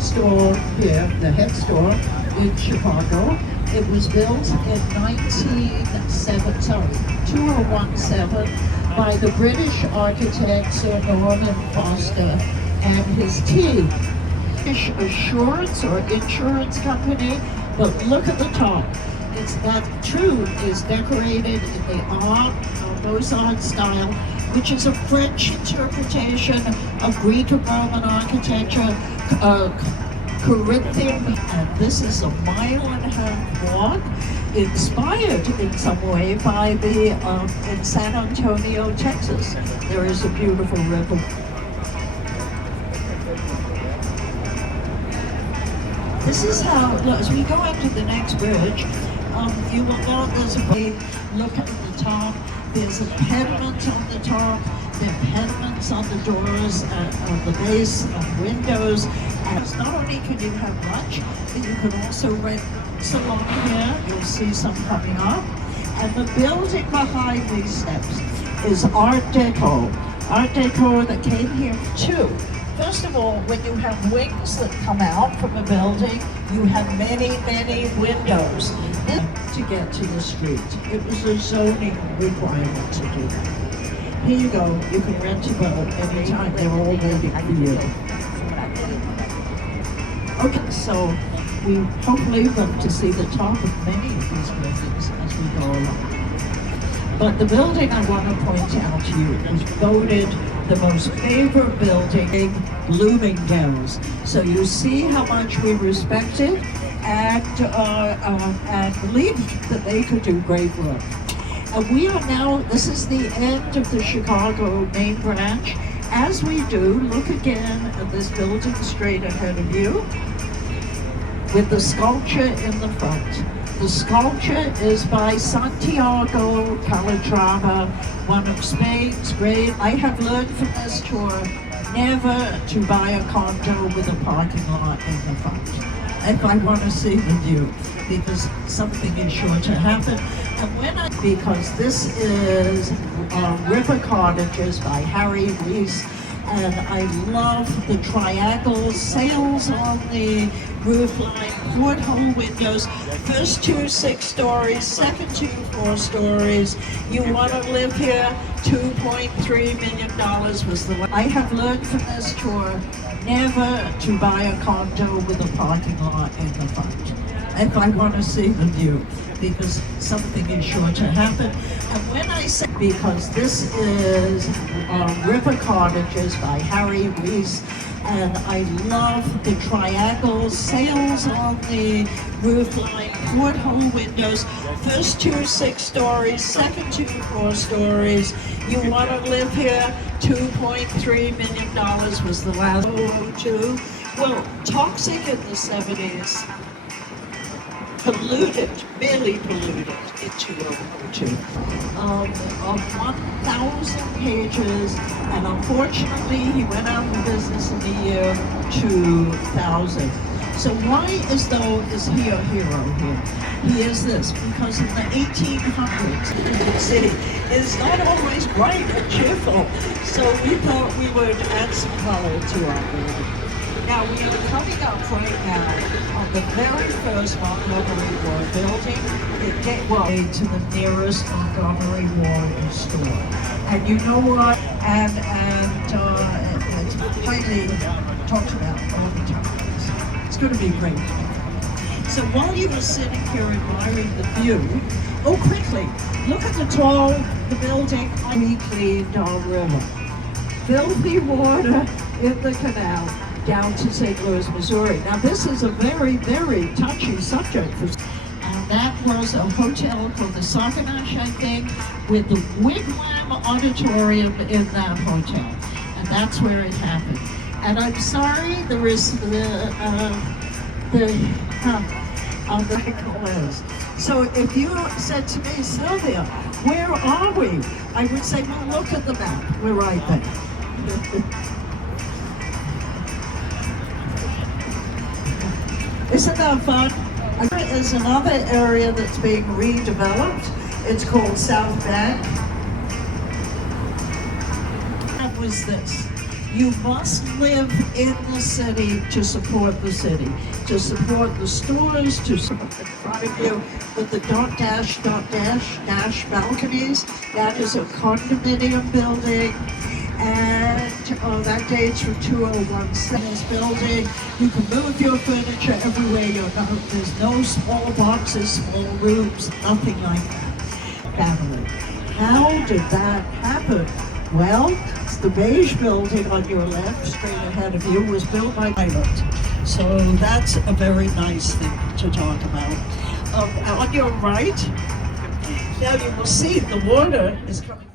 store here, the head store in Chicago. It was built in 2017 by the British architect Sir Norman Foster and his team. British Assurance or insurance company, but look at the top. It's that too is decorated in the Beaux-Arts style, which is a French interpretation of Greek and Roman architecture, Corinthian, and this is a 1.5-mile walk, inspired in some way by the in San Antonio, Texas. There is a beautiful river. This is how, as we go up to the next bridge, you will know there's a way, look at the top, there's a pediment on the top, there are pediments on the doors, on the base of windows. And not only can you have lunch, but you can also rent salon here. You'll see some coming up. And the building behind these steps is Art Deco. Art Deco that came here too. First of all, when you have wings that come out from a building, you have many, many windows to get to the street. It was a zoning requirement to do that. Here you go, you can rent a boat anytime, they're all waiting for you. Okay, so we hopefully hope to see the top of many of these buildings as we go along. But the building I want to point out to you was voted the most favorite building, Bloomingdale's. So you see how much we respect it and believed that they could do great work. And we are now, this is the end of the Chicago main branch. As we do, look again at this building straight ahead of you with the sculpture in the front. The sculpture is by Santiago Calatrava, one of Spain's great. I have learned from this tour never to buy a condo with a parking lot in the front if I want to see the view, because something is sure to happen. And because this is River Cottages by Harry Reese, and I love the triangle sails on the roof line, porthole windows, first 2 6 stories, second 2 4 stories. You want to live here, $2.3 million was the one. I have learned from this tour never to buy a condo with a parking lot in the front if I want to see the view, because something is sure to happen. And when I say, because this is River Cottages by Harry Reese, and I love the triangle sails on the roof line, porthole windows, first 2 6 stories, second 2 4 stories. You want to live here, $2.3 million was the last 002. Well, toxic in the 70s. Merely polluted in 2002. Of 1,000 pages, and unfortunately he went out of business in the year 2000. So why is he a hero here? He is this, because in the 1800s, the city is not always bright and cheerful. So we thought we would add some color to our building. Now we are coming up right now on the very first Montgomery Ward building. To the nearest Montgomery Ward store. And you know what? And it's highly talked about all the time. It's going to be great. So while you were sitting here admiring the view, quickly, look at the building. We cleaned our river. Filthy water in the canal down to St. Louis, Missouri. Now this is a very, very touchy subject for. And that was a hotel called the Saguenash, I think, with the Wigwam Auditorium in that hotel. And that's where it happened. And I'm sorry, there is the So if you said to me, Sylvia, where are we? I would say, well, look at the map. We're right there. Isn't that fun? There is another area that's being redeveloped. It's called South Bank. That was this. You must live in the city to support the city, to support the stores, to support in front of you with the dash balconies. That is a condominium building. And that dates from 2017. This building, you can move your furniture everywhere you're not. There's no small boxes, small rooms, nothing like that. Family. How did that happen? Well, it's the beige building on your left, straight ahead of you, was built by Pilot. So that's a very nice thing to talk about. On your right, now you will see the water is coming.